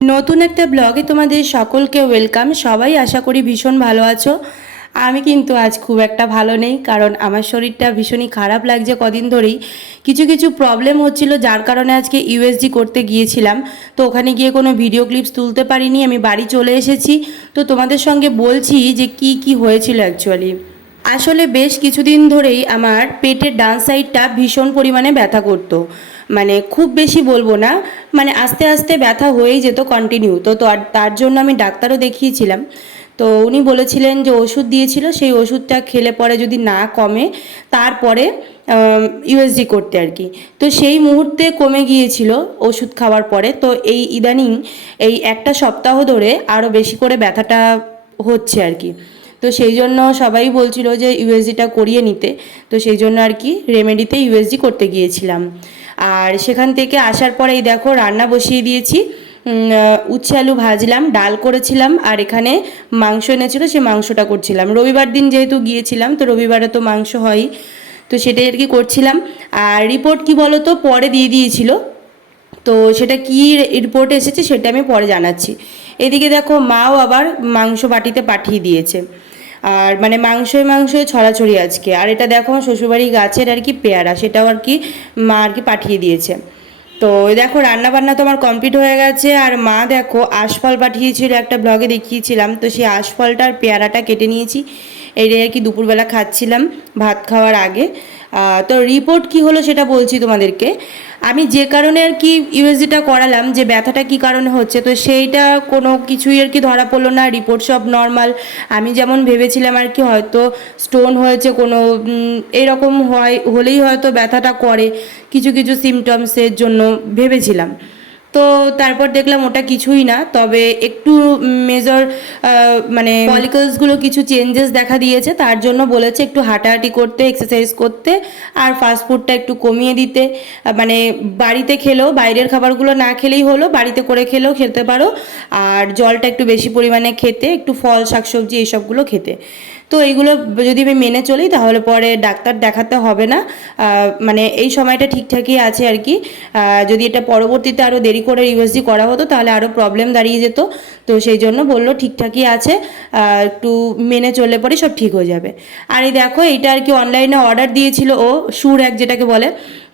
নতুন একটা ব্লগে তোমাদের সকলকে ওয়েলকাম। সবাই আশা করি ভীষণ ভালো আছো। আমি কিন্তু আজ খুব একটা ভালো নেই, কারণ আমার শরীরটা ভীষণই খারাপ লাগছে কদিন ধরেই। কিছু কিছু প্রবলেম হচ্ছিল, যার কারণে আজকে ইউএসজি করতে গিয়েছিলাম। তো ওখানে গিয়ে কোনো ভিডিও ক্লিপস তুলতে পারিনি, আমি বাড়ি চলে এসেছি। তো তোমাদের সঙ্গে বলছি যে কি কি হয়েছিল অ্যাকচুয়ালি। আসলে বেশ কিছুদিন ধরেই আমার পেটের ডান সাইডটা ভীষণ পরিমাণে ব্যথা করতো। মানে খুব বেশি বলবো না, মানে আস্তে আস্তে ব্যথা হয়েই যেত কন্টিনিউ। তো তার জন্য আমি ডাক্তারও দেখিয়েছিলাম। তো উনি বলেছিলেন যে ওষুধ দিয়েছিল, সেই ওষুধটা খেলে পরে যদি না কমে তারপরে ইউএসজি করতে আর কি। তো সেই মুহূর্তে কমে গিয়েছিল ওষুধ খাওয়ার পরে। তো এই ইদানিং এই একটা সপ্তাহ ধরে আরও বেশি করে ব্যথাটা হচ্ছে আর কি। তো সেই জন্য সবাই বলছিল যে ইউএসজিটা করিয়ে নিতে। তো সেই জন্য আর কি রেমেডিতে ইউএসজি করতে গিয়েছিলাম। আর সেখান থেকে আসার পরে এই দেখো রান্না বসিয়ে দিয়েছি। উচ্ছে আলু ভাজলাম, ডাল করেছিলাম, আর এখানে মাংস এনেছিল, সে মাংসটা করছিলাম। রবিবার দিন যেহেতু গিয়েছিলাম, তো রবিবারে তো মাংস হয়ই, তো সেটাই আর কি করছিলাম। আর রিপোর্ট কি বলো তো পরে দিয়ে দিয়েছিল, তো সেটা কি রিপোর্ট এসেছে সেটা আমি পরে জানাচ্ছি। এদিকে দেখো মাও আবার মাংস বাটিতে পাঠিয়ে দিয়েছে। আর মানে মাংসই ছড়াছড়ি আজকে। আর এটা দেখো শ্বশুরবাড়ি গাছের আর কি পেয়ারা, সেটাও আর কি মা আর কি পাঠিয়ে দিয়েছে। তো দেখো রান্না বান্না তো আমার কমপ্লিট হয়ে গেছে। আর মা দেখো আশফল পাঠিয়েছিল, একটা ব্লগে দেখিয়েছিলাম, তো সেই আশফলটা আর পেয়ারাটা কেটে নিয়েছি। এইটাই আর কি দুপুরবেলা খাচ্ছিলাম ভাত খাওয়ার আগে। তো রিপোর্ট কি হলো সেটা বলছি তোমাদেরকে। আমি যে কারণে আর কি ইউএসজিটা করালাম, যে ব্যথাটা কি কারণে হচ্ছে, তো সেইটা কোনো কিছুই আর কি ধরা পড়লো না। রিপোর্ট সব নর্মাল। আমি যেমন ভেবেছিলাম আর কি হয়তো স্টোন হয়েছে কোনো, এরকম হলেই হয়তো ব্যথাটা করে, কিছু কিছু সিমটমসের জন্য ভেবেছিলাম। তো তারপর দেখলাম ওটা কিছুই না, তবে একটু মেজর মানে ফলিকলসগুলো কিছু চেঞ্জেস দেখা দিয়েছে। তার জন্য বলেছে একটু হাঁটাহাঁটি করতে, এক্সারসাইজ করতে, আর ফাস্টফুডটা একটু কমিয়ে দিতে। মানে বাড়িতে খেলেও, বাইরের খাবারগুলো না খেলেই হলো, বাড়িতে করে খেলেও খেতে পারো। আর জলটা একটু বেশি পরিমাণে খেতে, একটু ফল শাকসবজি এইসবগুলো খেতে। তো এইগুলো যদি আমি মেনে চলি তাহলে পরে ডাক্তার দেখাতে হবে না। মানে এই সময়টা ঠিকঠাকই আছে আর কি। যদি এটা পরবর্তীতে আরও দেরি করে ইউএসজি করা হতো তাহলে আরও প্রবলেম দাঁড়িয়ে যেত। তো সেই জন্য বললো ঠিকঠাকই আছে, একটু মেনে চললে পরে সব ঠিক হয়ে যাবে। আর এই দেখো এইটা আর কি অনলাইনে অর্ডার দিয়েছিল ও, শুর এক যেটাকে বলে।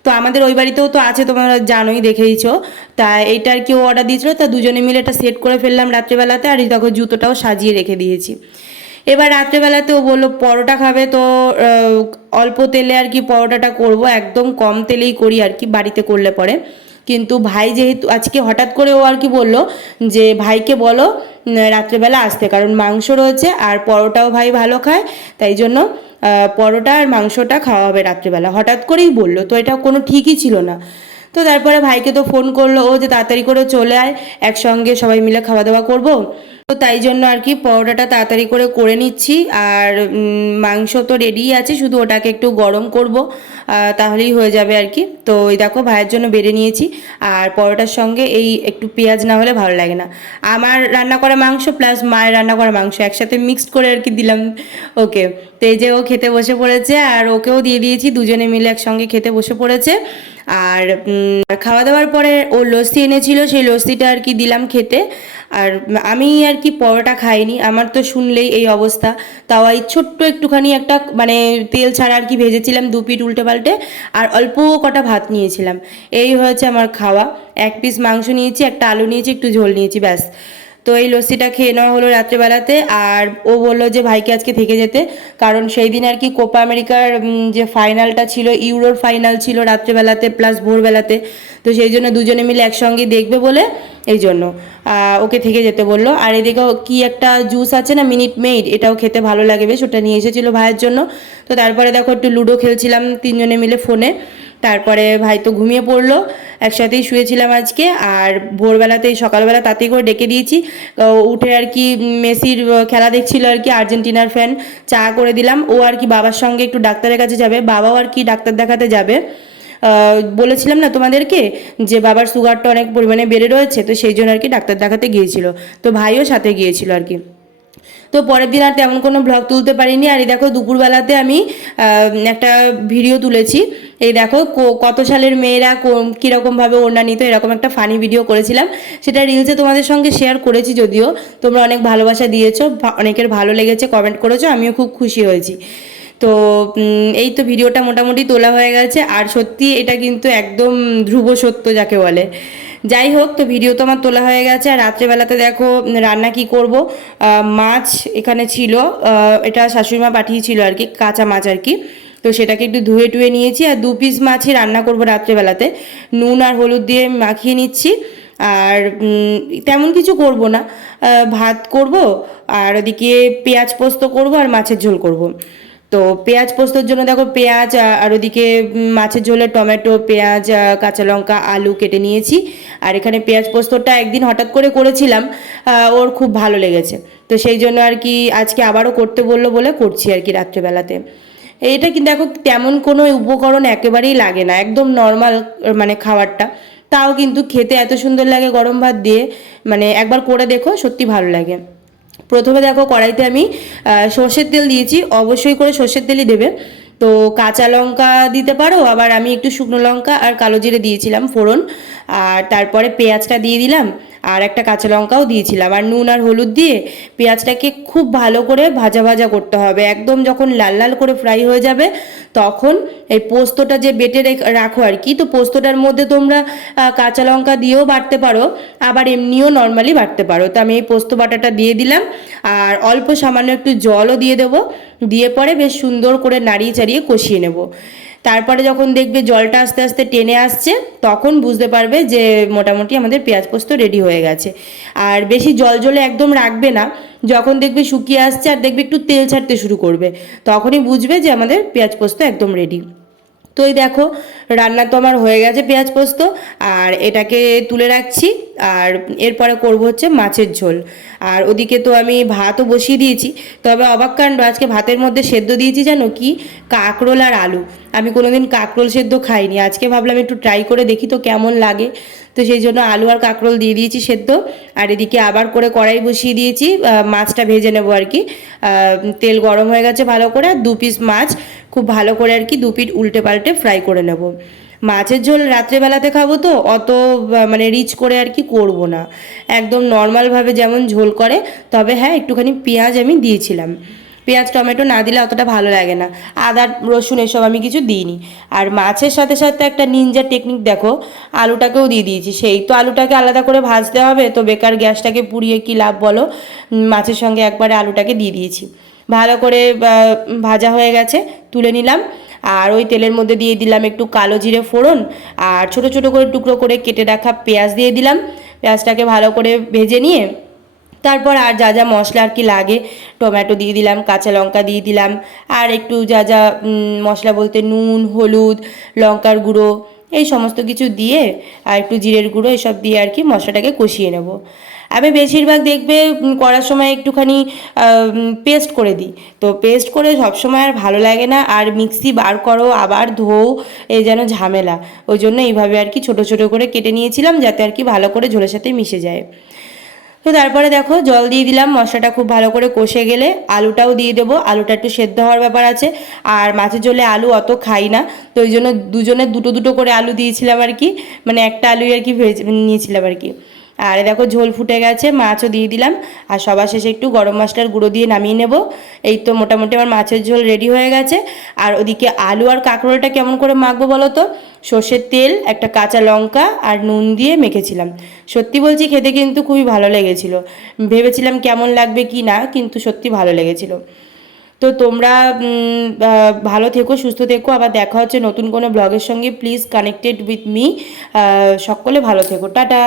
তো আমাদের ওই বাড়িতেও তো আছে, তোমরা জানোই, দেখেইছো। তা এইটা আর কি ও অর্ডার দিয়েছিল, তা দুজনে মিলে এটা সেট করে ফেললাম রাত্রেবেলাতে। আর এই দেখো জুতোটাও সাজিয়ে রেখে দিয়েছি। এবার রাত্রেবেলাতে ও বললো পরোটা খাবে, তো অল্প তেলে আর কি পরোটাটা করব, একদম কম তেলেই করি আর কি বাড়িতে করলে পরে। কিন্তু ভাই যেহেতু আজকে হঠাৎ করে ও আর কি বললো যে ভাইকে বলো রাত্রেবেলা আসতে, কারণ মাংস রয়েছে আর পরোটাও ভাই ভালো খায়, তাই জন্য পরোটা আর মাংসটা খাওয়া হবে রাত্রেবেলা। হঠাৎ করেই বললো, তো এটা কোনো ঠিকই ছিল না। তো তারপরে ভাইকে তো ফোন করলো ও যে তাড়াতাড়ি করে চলে আয়, একসঙ্গে সবাই মিলে খাওয়া দাওয়া করবো। তো তাই জন্য আর কি পরোটাটা তাড়াতাড়ি করে নিচ্ছি। আর মাংস তো রেডিই আছে, শুধু ওটাকে একটু গরম করব, তাহলেই হয়ে যাবে আর কি। তো এই দেখো ভাইয়ের জন্য বেড়ে নিয়েছি। আর পরোটার সঙ্গে এই একটু পেঁয়াজ না হলে ভালো লাগে না। আমার রান্না করা মাংস প্লাস মায়ের রান্না করা মাংস একসাথে মিক্সড করে আর কি দিলাম ওকে। তো এই যে ও খেতে বসে পড়েছে, আর ওকেও দিয়ে দিয়েছি, দুজনে মিলে একসঙ্গে খেতে বসে পড়েছে। আর খাওয়া দাওয়ার পরে ও লস্যি এনেছিল, সেই লস্যিটা আর কি দিলাম খেতে। আর আমি আর কি পরোটা খাইনি, আমার তো শুনলেই এই অবস্থা। তাও এই ছোট্ট একটুখানি একটা মানে তেল ছাড়া আর কি ভেজেছিলাম 2 পিঠ উল্টে পাল্টে, আর অল্প কটা ভাত নিয়েছিলাম। এই হয়েছে আমার খাওয়া। 1 পিস মাংস নিয়েছি, একটা আলু নিয়েছি, একটু ঝোল নিয়েছি, ব্যাস। তো এই লস্যিটা খেয়ে নেওয়া হলো রাত্রেবেলাতে। আর ও বললো যে ভাইকে আজকে থেকে যেতে, কারণ সেই দিন আর কি কোপা আমেরিকার যে ফাইনালটা ছিল, ইউরোর ফাইনাল ছিল রাত্রেবেলাতে প্লাস ভোরবেলাতে। তো সেই জন্য দুজনে মিলে একসঙ্গে দেখবে বলে এই জন্য ওকে থেকে যেতে বললো। আর এদিকেও কি একটা জুস আছে না, মিনিট মেইড, এটাও খেতে ভালো লাগে বেশ, ওটা নিয়ে এসেছিলো ভাইয়ের জন্য। তো তারপরে দেখো একটু লুডো খেলছিলাম তিনজনে মিলে ফোনে। তারপরে ভাই তো ঘুমিয়ে পড়লো, একসাথেই শুয়েছিলাম আজকে। আর ভোরবেলাতেই সকালবেলা তাতেই করে ডেকে দিয়েছি। উঠে আর কি মেসির খেলা দেখছিল আর কি, আর্জেন্টিনার ফ্যান, চা করে দিলাম। ও আর কি বাবার সঙ্গে একটু ডাক্তারের কাছে যাবে, বাবাও আর কি ডাক্তার দেখাতে যাবে। বলেছিলাম না তোমাদেরকে যে বাবার সুগারটা অনেক পরিমাণে বেড়ে রয়েছে, তো সেই জন্য আর কি ডাক্তার দেখাতে গিয়েছিল। তো ভাইও সাথে গিয়েছিল আর কি। তো পরের দিন আর তেমন কোনো ব্লগ তুলতে পারিনি। আর এই দেখো দুপুরবেলাতে আমি একটা ভিডিও তুলেছি। এই দেখো কত সালের মেয়েরা কীরকমভাবে ওড়না নিত, এরকম একটা ফানি ভিডিও করেছিলাম। সেটা রিলসে তোমাদের সঙ্গে শেয়ার করেছি, যদিও তোমরা অনেক ভালোবাসা দিয়েছো, অনেকের ভালো লেগেছে, কমেন্ট করেছো, আমিও খুব খুশি হয়েছি। তো এই তো ভিডিওটা মোটামুটি তোলা হয়ে গেছে। আর সত্যি এটা কিন্তু একদম ধ্রুব সত্য যাকে বলে। যাই হোক, তো ভিডিও তো আমার তোলা হয়ে গেছে। আর রাত্রেবেলাতে দেখো রান্না কি করব, মাছ এখানে ছিল, এটা শাশুড়িমা পাঠিয়েছিল আর কি, কাঁচা মাছ আর কি। তো সেটাকে একটু ধুয়ে টুয়ে নিয়েছি। আর 2 পিস মাছই রান্না করব রাত্রেবেলাতে, নুন আর হলুদ দিয়ে মাখিয়ে নিচ্ছি। আর তেমন কিছু করব না, ভাত করব, আর ওদিকে পেঁয়াজ পোস্ত করব, আর মাছের ঝোল করব। তো পেঁয়াজ পোস্তর জন্য দেখো পেঁয়াজ, আর ওদিকে মাছের ঝোলে টমেটো, পেঁয়াজ, কাঁচা লঙ্কা, আলু কেটে নিয়েছি। আর এখানে পেঁয়াজ পোস্তটা একদিন হঠাৎ করে করেছিলাম, ওর খুব ভালো লেগেছে। তো সেই জন্য আর কি আজকে আবারও করতে বললো বলে করছি আর কি রাত্রেবেলাতে। এইটা কিন্তু দেখো তেমন কোনো উপকরণ একেবারেই লাগে না, একদম নর্মাল মানে খাবারটা, তাও কিন্তু খেতে এত সুন্দর লাগে গরম ভাত দিয়ে। মানে একবার করে দেখো, সত্যি ভালো লাগে। প্রথমে দেখো কড়াইতে আমি সর্ষের তেল দিয়েছি, অবশ্যই করে সর্ষের তেলই দেবে। তো কাঁচা লঙ্কা দিতে পারো, আবার আমি একটু শুকনো লঙ্কা আর কালো জিরে দিয়েছিলাম ফোড়ন। আর তারপরে পেঁয়াজটা দিয়ে দিলাম, আর একটা কাঁচা লঙ্কাও দিয়েছিলাম, আর নুন আর হলুদ দিয়ে পেঁয়াজটাকে খুব ভালো করে ভাজা ভাজা করতে হবে। একদম যখন লাল লাল করে ফ্রাই হয়ে যাবে, তখন এই পোস্তটা যে বেটে রাখো আর কি, তো পোস্তটার মধ্যে তোমরা কাঁচা লঙ্কা দিয়েও বাটতে পারো, আবার এমনিও নর্মালি বাটতে পারো। তো আমি এই পোস্ত বাটাটা দিয়ে দিলাম, আর অল্প সামান্য একটু জলও দিয়ে দেবো। দিয়ে পরে বেশ সুন্দর করে নাড়িয়ে চাড়িয়ে কষিয়ে নেব। তারপরে যখন দেখবে জলটা আস্তে আস্তে টেনে আসছে, তখন বুঝতে পারবে যে মোটামুটি আমাদের পেঁয়াজ পোস্ত রেডি হয়ে গেছে। আর বেশি জল জলে একদম রাখবে না, যখন দেখবে শুকিয়ে আসছে আর দেখবে একটু তেল ছাড়তে শুরু করবে, তখনই বুঝবে যে আমাদের পেঁয়াজ পোস্ত একদম রেডি। তো এই দেখো রান্না তো আমার হয়ে গেছে পেঁয়াজ পোস্ত, আর এটাকে তুলে রাখছি। আর এরপরে করব হচ্ছে মাছের ঝোল। আর ওদিকে তো আমি ভাতও বসিয়ে দিয়েছি। তবে অবাক কাণ্ড, আজকে ভাতের মধ্যে সেদ্ধ দিয়েছি জানো কি, কাঁকরোল আর আলু। আমি কোনোদিন কাঁকরোল সেদ্ধ খাইনি, আজকে ভাবলাম একটু ট্রাই করে দেখি তো কেমন লাগে। তো সেই জন্য আলু আর কাঁকরোল দিয়ে দিয়েছি সেদ্ধ। আর এদিকে আবার করে কড়াই বসিয়ে দিয়েছি, মাছটা ভেজে নেবো আর কি। তেল গরম হয়ে গেছে ভালো করে, আর 2 পিস মাছ খুব ভালো করে আর কি 2 পিঠ উল্টে পাল্টে ফ্রাই করে নেব। মাছের ঝোল রাত্রেবেলাতে খাবো, তো অত মানে রিচ করে আর কি করব না, একদম নর্মালভাবে যেমন ঝোল করে। তবে হ্যাঁ, একটুখানি পেঁয়াজ আমি দিয়েছিলাম, পেঁয়াজ টমেটো না দিলে অতটা ভালো লাগে না, আদা রসুন এসব আমি কিছু দিইনি। আর মাছের সাথে সাথে একটা নিনজা টেকনিক দেখো, আলুটাকেও দিয়ে দিয়েছি। সেই তো আলুটাকে আলাদা করে ভাজতে হবে, তো বেকার গ্যাসটাকে পুড়িয়ে কি লাভ বলো, মাছের সঙ্গে একবারে আলুটাকে দিয়ে দিয়েছি। ভালো করে ভাজা হয়ে গেছে, তুলে নিলাম। আর ওই তেলের মধ্যে দিয়ে দিলাম একটু কালো জিরে ফোড়ন, আর ছোট ছোট করে টুকরো করে কেটে রাখা পেঁয়াজ দিয়ে দিলাম। পেঁয়াজটাকে ভালো করে ভেজে নিয়ে তারপর আর যা যা মশলা আর কি লাগে, টমেটো দিয়ে দিলাম, কাঁচা লঙ্কা দিয়ে দিলাম, আর একটু যা যা মশলা বলতে নুন, হলুদ, লঙ্কার গুঁড়ো, এই সমস্ত কিছু দিয়ে, আর একটু জিরের গুঁড়ো এসব দিয়ে আর কি মশলাটাকে কষিয়ে নেব। আমি বেশিরভাগ দেখবে করার সময় একটুখানি পেস্ট করে দিই। তো পেস্ট করে সবসময় আর ভালো লাগে না, আর মিক্সি বার করো আবার ধোও, এই যেন ঝামেলা। ওই জন্য এইভাবে আর কি ছোটো ছোটো করে কেটে নিয়েছিলাম, যাতে আর কি ভালো করে ঝোলের সাথে মিশে যায়। তো তারপরে দেখো জল দিয়ে দিলাম, মশলাটা খুব ভালো করে কষে গেলে আলুটাও দিয়ে দেবো, আলুটা একটু সেদ্ধ হওয়ার ব্যাপার আছে। আর মাছের ঝোলে আলু অত খাই না, তো ওই জন্য দুজনে দুটো দুটো করে আলু দিয়েছিলাম আর কি, মানে একটা আলুই আর কি ভেজে নিয়েছিলাম আর কি। আর দেখো ঝোল ফুটে গেছে, মাছও দিয়ে দিলাম, আর সবার শেষে একটু গরম মশলার গুঁড়ো দিয়ে নামিয়ে নেব। এই তো মোটামুটি আমার মাছের ঝোল রেডি হয়ে গেছে। আর ওদিকে আলু আর কাঁকরোলটা কেমন করে মাখবো বলো তো, সর্ষের তেল, একটা কাঁচা লঙ্কা আর নুন দিয়ে মেখেছিলাম। সত্যি বলছি খেতে কিন্তু খুবই ভালো লেগেছিল, ভেবেছিলাম কেমন লাগবে কি না, কিন্তু সত্যি ভালো লেগেছিল। তো তোমরা ভালো থেকো, সুস্থ থেকো, আবার দেখা হচ্ছে নতুন কোনো ব্লগের সঙ্গে। প্লিজ কানেক্টেড উইথ মি, সকলে ভালো থেকো, টাটা।